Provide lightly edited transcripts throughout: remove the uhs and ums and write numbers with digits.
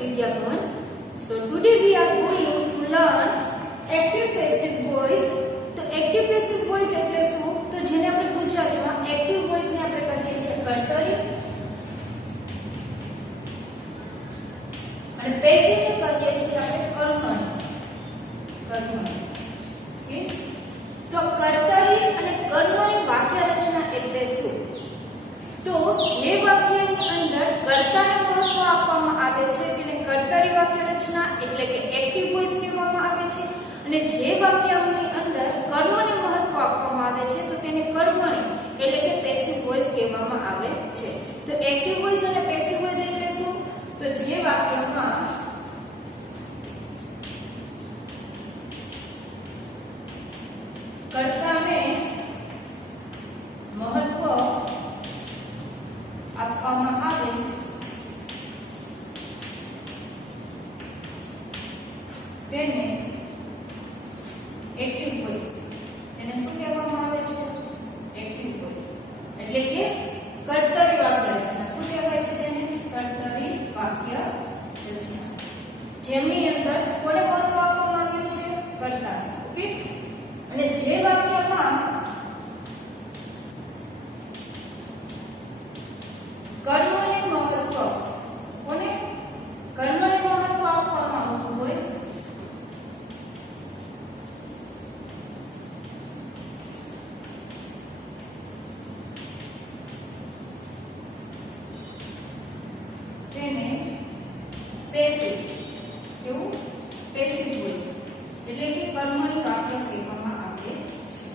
Vidya Bhavan. So today we are going to learn active passive voice. તો active passive voice એટલે શું? તો જેને આપણે ગુજરાતીમાં active voice ને આપણે કહીએ છીએ કર્તરી અને passive ને કહીએ છીએ આપણે કર્મણી. ઓકે, તો કર્તરી અને કર્મણી વાક્ય રચના એટલે શું? તો જે વાક્યની અંદર કર્તાને મહત્વ આપવામાં આવે છે તેને કર્તરી વાક્ય રચના એટલે કે એક્ટિવ વોઇસ કહેવામાં આવે છે અને જે વાક્યની અંદર કર્મને મહત્વ આપવામાં આવે છે તો તેને કર્મણી એટલે કે પેસિવ વોઇસ કહેવામાં આવે છે. તો એક્ટિવ વોઇસ અને પેસિવ વોઇસ એટલે શું? તો જે વાક્યમાં કર્તાને મહત્વ આપવામાં આવે તેને એક્ટિવ વોઇસ એને શું કહેવામાં આવે છે? એક્ટિવ વોઇસ એટલે કે કર્તરી વાક્ય રચના. શું કહેવાય છે તેને? કર્તરી વાક્ય રચના, જેમની અંદર કોને મહત્વ આપવામાં આવ્યું છે? કર્તા. ઓકે, અને જે વાક્યમાં કર્મને મહત્વ કોને કર્મને મહત્વ આપવામાં આવતું હોય તેને પેસિવ કેવું પેસિવ વોઇસ એટલે કે કર્મણી વાક્ય કહેવામાં આવે છે.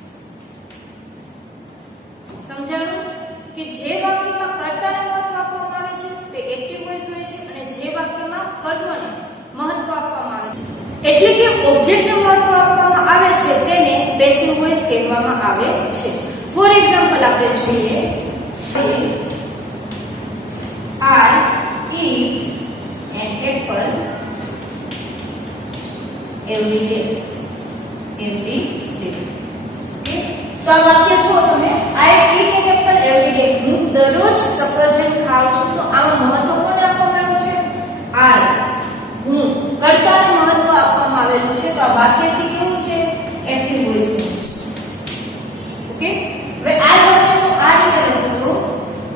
સમજાણું કે જે વાક્યમાં કર્તાને મહત્વ આપવામાં આવે છે તે એક્ટિવ વોઇસ હોય છે અને જે વાક્યમાં કર્મને મહત્વ આપવામાં આવે છે એટલે કે ઓબ્જેક્ટને મહત્વ આપવામાં આવે છે તેને પેસિવ વોઇસ કહેવામાં આવે છે. ફોર એક્ઝામ્પલ આપણે જોઈએ I eat an apple every day. Okay? તો આ વાક્ય છો તમે I eat an apple every day. હું દરરોજ સફરજન ખાઉં છું. તો આમાં મહત્વ કોને આપવામાં આવ્યું છે? I. હું કર્તાને મહત્વ આપવામાં આવેલું છે. તો આ વાક્ય છે કેવું છે? એક્ટિવ વોઇસ છે. ઓકે, હવે આ વાક્યનું આ રીતે લખો તો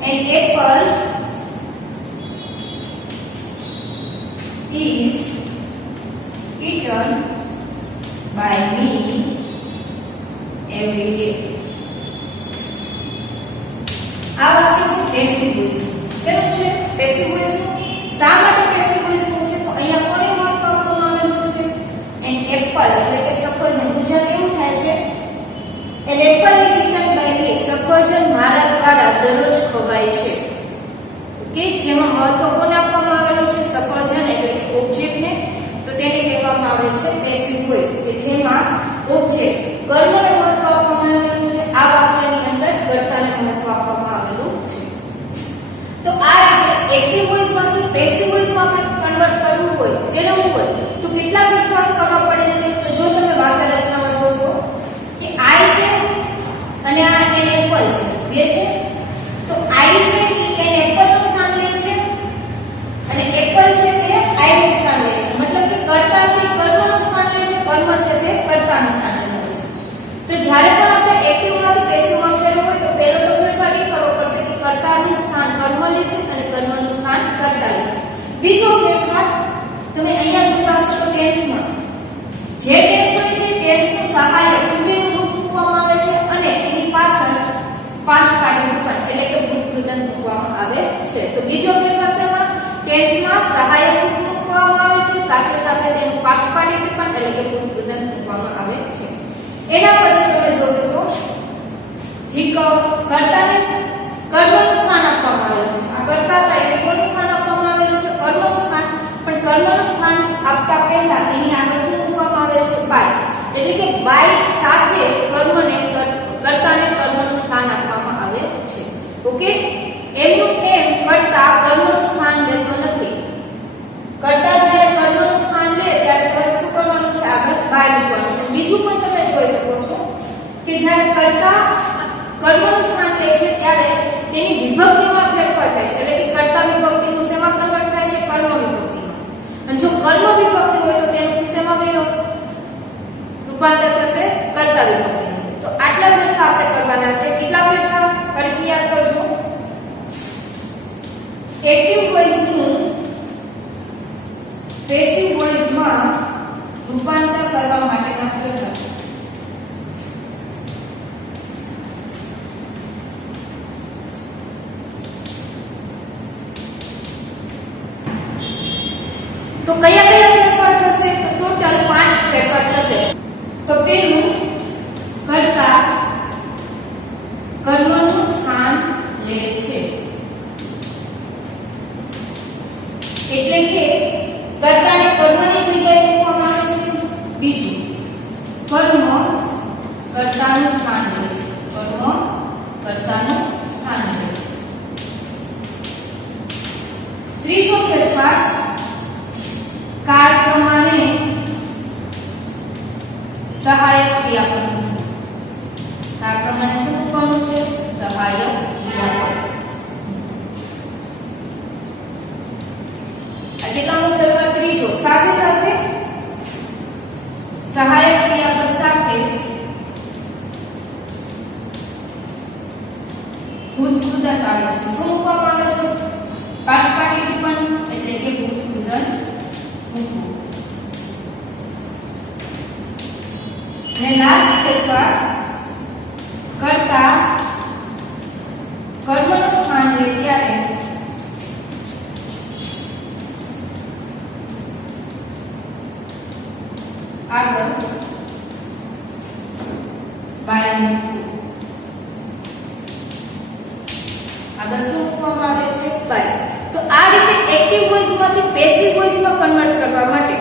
an apple is eaten by me every day. આ વાક્ય છે પેસિવ વોઇસ. કેવું છે? Passive voice. શા માટે પેસિવ વોઇસ છે? તો અહીંયા કોને મહત્વ આપવામાં આવેલું છે? એન એપલ એટલે કે સફરજન. ગુજરાતી એવું થાય છે an apple is eaten by me. સફરજન મારા દ્વારા દરરોજ ખવાય છે. ઓકે, જેમાં મહત્વ કોને આપવામાં આવેલું છે? સફરજન એટલે કે ઓબ્જેક્ટને. તો તેને કહેવામાં આવે છે પેસિવ વોઇસ કે જેમાં ઓબ્જેક્ટ કર્મને મહત્વ આપવામાં આવેલું છે. આ વાક્યની અંદર કર્તાને મહત્વ આપવામાં આવેલું છે. તો આ રીતે એક્ટિવ વોઇસમાંથી પેસિવ વોઇસમાં આપણે કન્વર્ટ કરવું હોય તેનો શું હોય? તો કેટલા ફેરફાર કરવા પડે છે? તો જો તમે વાક્ય રચનામાં જોશો કે I છે અને આ એન એપલ છે, બે છે. તો I છે એ એન એપલ નું સ્થાન લે છે અને એપલ છે તે I નું સ્થાન લે છે. મતલબ કે કર્તા છે કર્મનું સ્થાન લે છે, કર્મ છે તે કર્તાનું સ્થાન લે છે. તો જ્યારે પણ આપણે એક્ટિવ માંથી પેસિવમાં ફેરવું હોય તો પહેલો તો ફેરફાર એ કરવો પડશે કે કર્તાનું સ્થાન કર્મ લેશે અને કર્મનું સ્થાન કર્તા લેશે. બીજો ફેરફાર તમે અહીંયા જોતા હશો તો ટેન્સમાં જે ટેન્સ હોય છે ટેન્સનું સહાયક to be નું રૂપ મૂકવામાં આવે છે અને એની પાછળ પાસ્ટ પાર્ટિસિપન્ટ એટલે કે ભૂત કૃદંત મૂકવામાં આવે છે. તો બીજો ફેરફાર શેમાં? ટેન્સમાં સહાયક રૂપ મૂકવામાં આવે છે, સાથે સાથે તેનું પાસ્ટ પાર્ટિસિપન્ટ એટલે કે ભૂત કૃદંત મૂકવામાં આવે છે. એના પછી તમે જોશો તો કર્તાને કર્મનું સ્થાન આપવામાં આવેલું છે. આ કર્તા થાય એટલે કોનું સ્થાન આપવામાં આવેલું છે? કર્મનું સ્થાન. પણ કર્મનું સ્થાન આપતા પહેલા એની આગળ શું મૂકવામાં આવે છે? બાય. એટલે કે બાય સાથે કર્મને કર્તાને કર્મનું સ્થાન આપવામાં આવે છે. ઓકે, એમનું એમ કર્તા કર્મનું સ્થાન લેતો નથી. કર્તા જ્યારે કર્મનું સ્થાન લે ત્યારે તમારે શું કરવાનું છે? આગળ બાય મૂકવાનું છે. બીજું પણ તમે જોઈ શકો છો કે જ્યારે કર્તા કર્મનું સ્થાન લે છે ત્યારે તેની વિભક્તિમાં ફેરફાર થાય છે. એટલે કે કર્તા વિભક્તિનું શેમાં કન્વર્ટ થાય છે? કર્મ વિભક્તિમાં. કર્મ વિભક્તિ હોય તો તેનું શેમાં રૂપાંતર થશે કર્તા વિભક્તિ. તો આટલા ફેરફાર આપણે કરવાના છે. કેટલા ફેરફાર ફરીથી યાદ કરજો. એક્ટિવ વોઇસ નું પેસિવ વોઇસ માં રૂપાંતર કરવા માટેના ફેરફાર. તો કયા કયા ફેરફાર થશે? તો ટોટલ 5 ફેરફાર થશે. તો પેલું કર્તા કર્મનું સ્થાન લે છે. એટલે કે કર્તાને કર્મની જગ્યાએ મૂકવામાં આવે છે. બીજું કર્મ કર્તાનું સ્થાન લે છે. કર્મ કર્તાનું સ્થાન લે છે. ત્રીજો ફેરફાર કાળ પ્રમાણે સહાયક ક્રિયાપદ. કાળ પ્રમાણે શું મૂકવાનું છે? સહાયક ક્રિયાપદ. આ કેટલામો ફેરફાર? ત્રીજો. સાથે સાથે સહાયક ક્રિયાપદ સાથે ભૂતકૃદંત આવે છે. શું મૂકવામાં આવે છે? પાસ્ટ પાર્ટિસિપન્ટ એટલે કે ભૂતકૃદંત. અને લાસ્ટ ફેરફાર કર્તા કર્મનું સ્થાન લે ત્યારે આગળ બાય મૂકવું. આગળ શું મૂકવામાં આવે છે? બાય. તો આ રીતે એક્ટિવ વોઇસ માંથી પેસિવ વોઇસ માં કન્વર્ટ કરવા માટે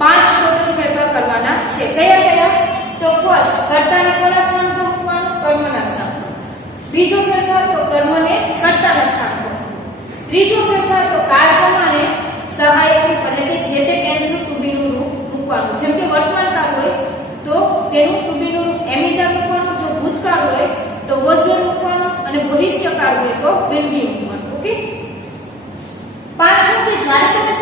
5 ટોટલ ફેરફાર કરવાના છે. કયા કયા? તો ફર્સ્ટ કર્તાને કોના સ્થાન પર મૂકવાનું? કર્મના સ્થાન પર. બીજો ફેરફાર તો કર્મને કર્તાના સ્થાન પર. ત્રીજો ફેરફાર તો કાળ પ્રમાણે સહાયક રૂપ એટલે કે જે તે ટેન્સનું ટુ બી નું રૂપ મૂકવાનું. જેમ કે વર્તમાન કાળ હોય તો તેનું ટુ બી નું રૂપ એમિઝા મૂકવાનું. જો ભૂતકાળ હોય તો વોઝ વિલ મૂકવાનું અને ભવિષ્યકાળ હોય તો વિલ બી મૂકવાનું. ઓકે. પાંચમું કે જ્યારે તમે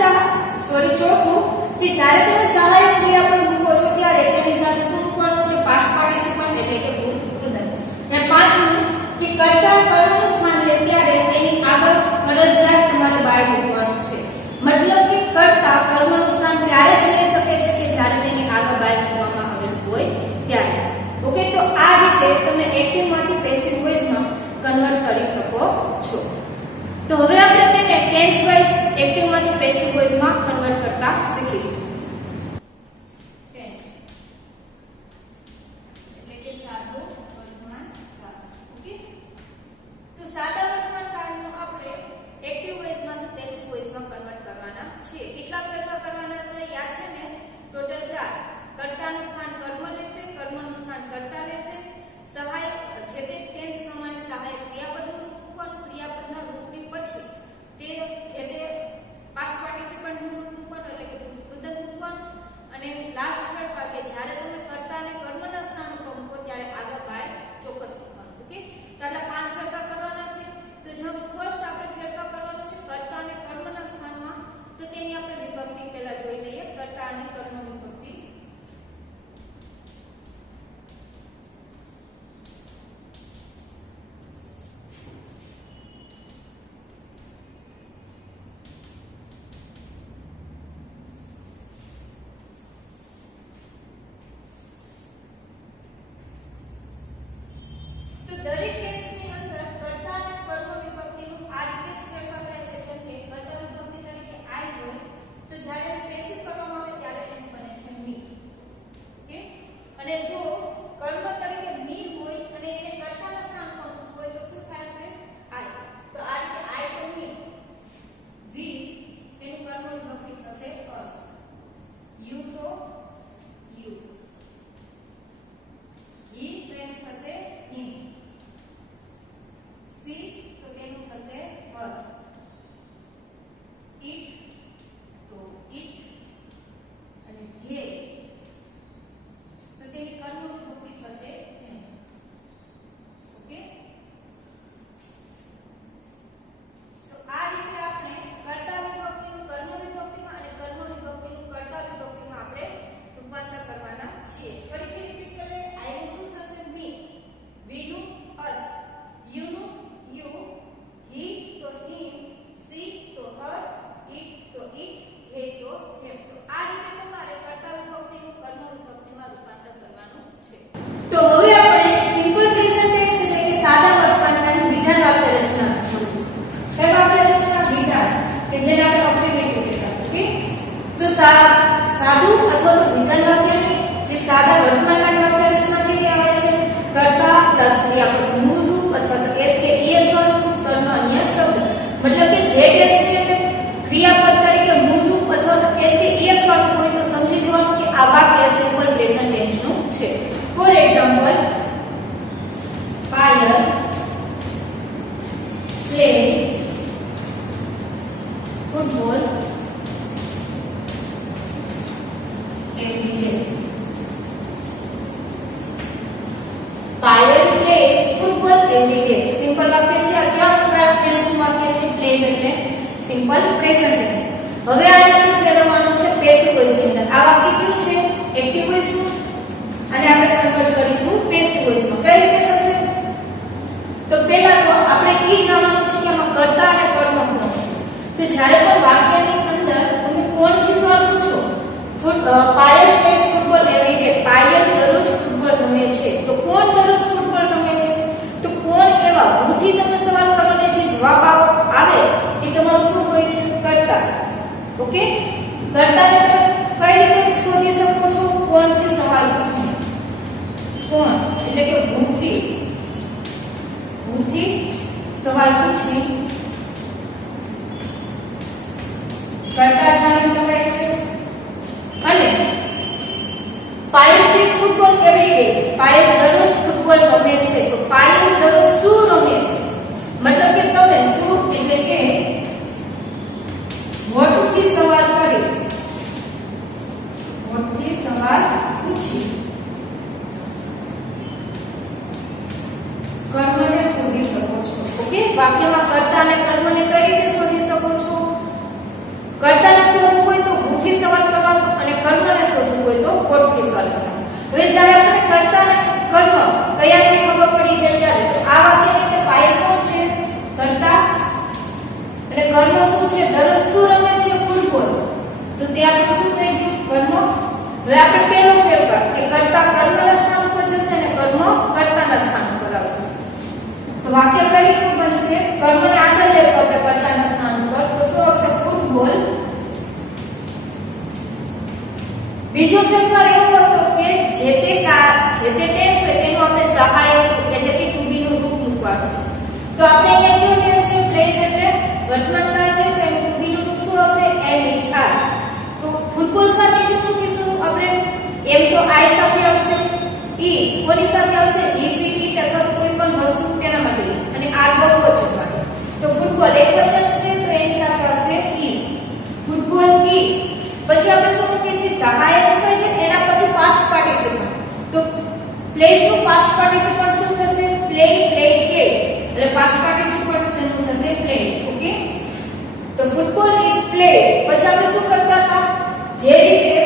ચોથું કે જ્યારે તમે સહાયક ક્રિયાપદ મૂકો છો ત્યારે તેની સાથે શું મૂકવાનું છે? પાસ્ટ પાર્ટિસિપન્ટ એટલે કે ભૂતકૃદંત. અને પાંચમું કે કર્તા કર્મનું સ્થાન લે ત્યારે તેની આગળ ફરજિયાત તમારે બાય મૂકવાનું છે. મતલબ કે કર્તા કર્મનું સ્થાન ત્યારે જ લઈ શકે છે કે જ્યારે તેની આગળ બાય મૂકવામાં આવેલું હોય ત્યારે. ઓકે. તો આ રીતે તમે એક્ટિવ માંથી પેસિવ વોઇસ માં કન્વર્ટ કરી શકો છો. તો હવે આપણે તેને ટેન્સ વાઇઝ એક્ટિવ માંથી પેસિવ વોઇસ માં કન્વર્ટ કરતા શીખીશું. ટેન્સ એટલે કે સાદો વર્તમાન કાળ. ઓકે. તો સાદા વર્તમાન કાળનું આપણે એક્ટિવ વોઇસ માંથી પેસિવ વોઇસ માં કન્વર્ટ કરવાના છે. કેટલા ફેરફાર કરવાના છે? યાદ છે ને? ટોટલ 4. કર્તાનું સ્થાન કર્મ લેશે. કર્મનું સ્થાન કર્તા લેશે. સહાયક જે તે ટેન્સ પ્રમાણે સહાયક ક્રિયાપદનું રૂપ મૂકવાનું. ક્રિયાપદના રૂપની પછી તે જે તે પાસ્ટ પાર્ટિસિપન્ટનું રૂપ મૂકવાનું એટલે કે ભૂતકૃદંત મૂકવાનું. અને લાસ્ટ ફેરફાર કે જ્યારે તમે કર્તા અને કર્મના સ્થાન ઉપર મૂકો ત્યારે આગળ બાય ચોક્કસ મૂકવાનું. ઓકે. તો આટલા 5 ફેરફાર કરવાના છે. તો જો ફર્સ્ટ આપણે ફેરફાર કરવાનો છે કર્તા અને કર્મના સ્થાનમાં, તો તેની આપણે વિભક્તિ પહેલા જોઈ લઈએ. કર્તા અને કર્મ વિભક્તિ. તો દરેક ટેન્સની અંદર કર્તા અને કર્મ વિભક્તિનું આ રીતે જ ફેરફાર થાય છે. જેમ કે કર્તા વિભક્તિ તરીકે આઈ હોય તો જ્યારે પેસિવ કરવામાં આવે ત્યારે એમ બને છે મી. ઓકે. અને જો કર્મ તરીકે મી હોય અને એને કર્તાના સ્થાન પર મૂકવું હોય તો શું થાય છે? આઈ. તો આ રીતે આઈ તો મી, વી તેનું કર્મ વિભક્તિ થશે અસ, યુ તો યુ, હી તો એનું થશે હિમ, સી તો તેનું થશે હર, ઈટ તો ઈટ, અને ધ્યેય તો તેની કર્મ વિભક્તિ થશે ધ્યેય. ઓકે. તો આ રીતે આપણે કર્તા વિભક્તિનું કર્મ વિભક્તિમાં અને કર્મ વિભક્તિનું સાદું અથવા તો વિધાન વાક્યની જે સાદા વર્તમાનકાળ વાક્ય રચનાથી આવે છે કર્તા પ્લસ ક્રિયાપદ મૂળ રૂપ અથવા તો એસ કે ઈએસ વાળું કર્મ અન્ય શબ્દ મતલબ કે જે ટેક્સ્ટની અંદર ક્રિયાપદ તરીકે મૂળ રૂપ અથવા તો એસ કે ઈએસ વાળું હોય તો સમજી જવાનું કે આ વાક્ય સિમ્પલ પ્રેઝન્ટ ટેન્સ નું છે. For example Payal play football every day. Payal place football every day. Simple વાક્ય છે. આ કયા ટેન્સનું વાક્ય છે? પ્લેસ એટલે સિમ્પલ પ્રેઝન્ટ ટેન્સ. હવે આ આપણે ફેરવવાનું છે પેસિવ વોઇસ ની અંદર. આ વાક્ય કયું છે? એક્ટિવ વોઇસ નું અને આપણે કન્વર્ટ કરીશું પેસિવ વોઇસ માં. કઈ રીતે થશે? તો પહેલા તો આપણે એ જાણવાનું છે કે આમાં કર્તા અને કર્મ કોણ છે. તો જ્યારે પણ વાક્યની અંદર તમે કોણથી સવાલ પૂછો Payal place football every day. Payal દરરોજ ફૂટબોલ રમે છે. તો કોણ દરરોજ ફૂટબોલ રમે છે? તો કોણ એવા ભૂથી તમે સવાલ કરવાનો છે જવાબ આવે એ તમારું શું હોય છે? કર્તા. ઓકે, કર્તાને તમે કઈ રીતે શોધી શકો છો? કોણથી સવાલ પૂછીને. કોણ એટલે કે ભૂથી સવાલ પૂછી કર્તા જાણી શકાય છે. અને Payal place football every day. Payal દરરોજ ફૂટબોલ રમે છે. તો પાયલ દરરોજ શું રમે છે? મતલબ કે તમે શું એટલે કે વોટ થી સવાલ કરી વોટ થી સવાલ પૂછી કર્મને શોધી શકો છો. ઓકે, વાક્યમાં કર્તા અને કર્મને કઈ રીતે શોધી શકો છો? કર્તાને શોધવું હોય તો ભૂથી સવાલ કરવાનો અને કર્મને શોધવું હોય તો કોટથી સવાલ કરવાનો. હવે જ્યારે આપણે કર્તા અને કર્મ કયા છે ખબર પડી જાય ત્યારે તો આ વાક્યની અંદર પાયલ કોણ છે? કર્તા. અને કર્મ શું છે? દરરોજ શું રમે છે? ફૂટબોલ. તો તે આપણે શું થઈ ગયું? કર્મ. હવે આપણે પહેલો ફેરફાર કે કર્તા કર્મના સ્થાન ઉપર જશે અને કર્મ કર્તાના સ્થાન ઉપર આવશે. તો વાક્ય કઈ રીતે બનશે? કર્મને આગળ લેશો આપણે કર્તાના સ્થાન ઉપર તો શું આવશે? ફૂટબોલ. બીજો ફેરફાર એવો હતો કે જે તે ટેન્સ હોય એનું આપણે સહાયક એટલે કે ટુ બી નું રૂપ મૂકવાનું છે. તો આપણે અહીંયા કયો ટેન્સ છે? પ્લેસ એટલે વર્તમાનકાળ છે તો એનું ટુ બી નું રૂપ શું આવશે? એમ ઇઝ આર. તો ફૂટબોલ સાથે કેવું મૂકીશું આપણે? એમ તો આઈ સાથે આવશે, ઇઝ કોની સાથે આવશે? ઇઝ ઇટ અથવા તો કોઈ પણ વસ્તુ તેના માટે ઇઝ અને આર બહુવચન માટે. તો ફૂટબોલ એકવચન છે તો એની સાથે આવશે ઇઝ. Football is. પછી આપણે શું મૂકીએ છીએ? સહાયક મૂકે છે એના પછી પાસ્ટ પાર્ટિસિપલ. તો પ્લેસ નું પાસ્ટ પાર્ટિસિપલ શું થશે? Play played play. એટલે પાસ્ટ પાર્ટિસિપલ તેનું થશે પ્લે. ઓકે, તો ફૂટબોલ ઇઝ પ્લે. પછી આપણે શું કરતા હતા? જે રીતે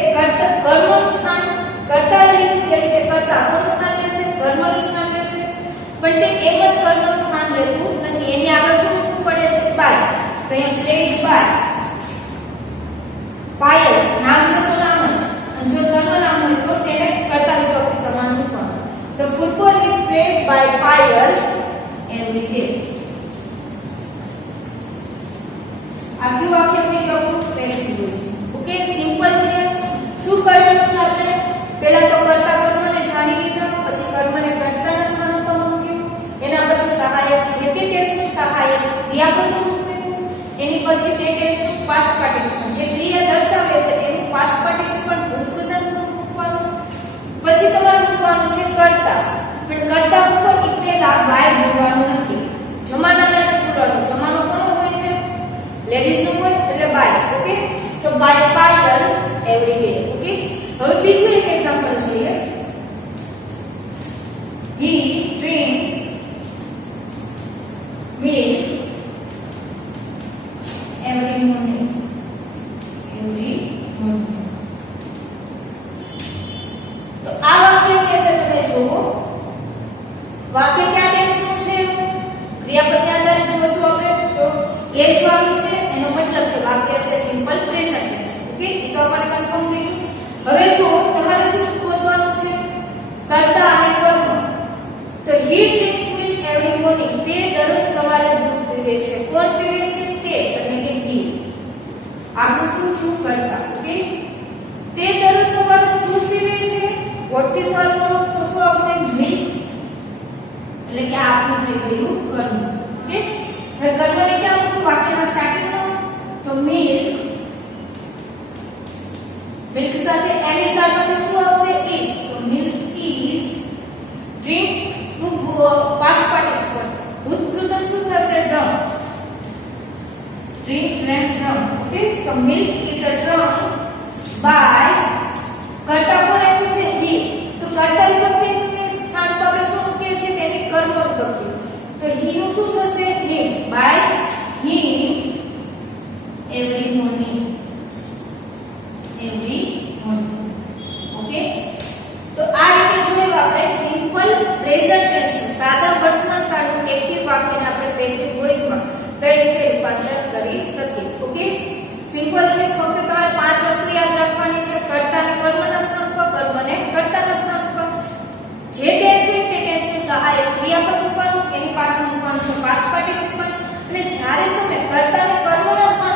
કર્મનું સ્થાન કરતા લીધું તે રીતે કરતા કોનું સ્થાન લેશે? કર્મનું સ્થાન લેશે. પણ તે એક જ કર્મનું સ્થાન લેતું નથી. એની આગળ શું મૂકવું પડે છે? બાય. તો અહીંયા પ્લેડ બાય. પાયલ નામ છે તો નામ જ અને જો સર્વનામ હોય તો તેને કર્તા વિભક્તિ પ્રમાણ મૂકવાનું. તો football is played by Payal every day. આ કયું વાક્ય થઈ ગયું? Passive voice. ઓકે, સિમ્પલ છે. શું કરવાનું છે આપણે? પહેલા તો કર્તા કર્મને જાણી લીધા, પછી કર્મને કર્તાના સ્થાન ઉપર મૂક્યું, એના પછી સહાયક જે તે ટેન્સનું સહાયક ક્રિયાપદનું મૂક્યું, એની પછી તે ટેન્સનું પાસ્ટ પાર્ટિસિપલ જે ક્રિયા દર્શાવે છે તેનું પાસ્ટ પાર્ટિસિપલ ભૂતપૂર્વનું મૂકવાનું. પછી તમારે મૂકવાનું છે કર્તા. પણ કર્તા ઉપર પહેલા બાય બોલવાનું નથી. જમાનાને નથી બોલવાનું. જમાનો કોનો હોય છે? લેડીઝ નો હોય એટલે બાય. ઓકે, તો by Payal every day. Okay, હવે બીજું એક એક્ઝામ્પલ જોઈએ. He drinks milk every morning. તો આ વાક્યની અંદર તમે જુઓ વાક્ય કયા ટેન્સનું છે? ક્રિયાપદના આધારે જોશું આપણે તો એસ વાળું છે. એનો મતલબ કે વાક્ય છે સિમ્પલ પ્રેઝન્ટ ટેન્સ. ઓકે, એ તો આપણને કન્ફર્મ થઈ ગયું. હવે જો તમારે શું શોધવાનું છે? કર્તા અને કર્મ. તો he drinks milk every morning. તે દરરોજ સવારે દૂધ પીવે છે. કોણ પીવે છે? તે એટલે કે he. આપણું શું શું કરતા ઓકે તે દરરોજ સવારે દૂધ પીવે છે વોટથી સોલ્વ કરો તો શું આવશે મિલ્ક એટલે કે આપણું થઈ ગયું કર્મ ઓકે હવે કર્મને ક્યાં મૂકશું વાક્યના સ્ટાર્ટિંગમાં તો મિલ્ક મિલ્ક સાથે એની સાથે શું આવશે is તો મિલ્ક is drink નું past participle ભૂતકૃતમ શું થશે drunk drink drank drunk okay તો milk is a drunk by કર્તા કોણ આપ્યું છે he તો કર્તા વિભક્તિનું સ્થાન પર આપણે શું મૂકીએ છીએ તેની કર્મ વિભક્તિ તો he નું શું થશે him by him every morning okay તો આ રીતે જોયું આપણે સિમ્પલ પ્રેઝન્ટ ટેન્સ સાદા વર્તમાન કાળનું એક્ટિવ વાક્યને આપણે પેસિવ વોઇસમાં કઈ રીતે રૂપાંતર કરી શકીએ ઓકે સિમ્પલ છે ફક્ત તમારે 5 વસ્તુ યાદ રાખવાની છે કર્તાને કર્મના સ્થાન પર કર્મને કર્તાના સ્થાન પર જે ટેન્સ હોય તે ટેન્સની સહાયક ક્રિયાપદ મૂકવાનું એની પાછળ મૂકવાનું છે પાસ્ટ પાર્ટિસિપલ અને જ્યારે તમે કર્તાને કર્મના સ્થાન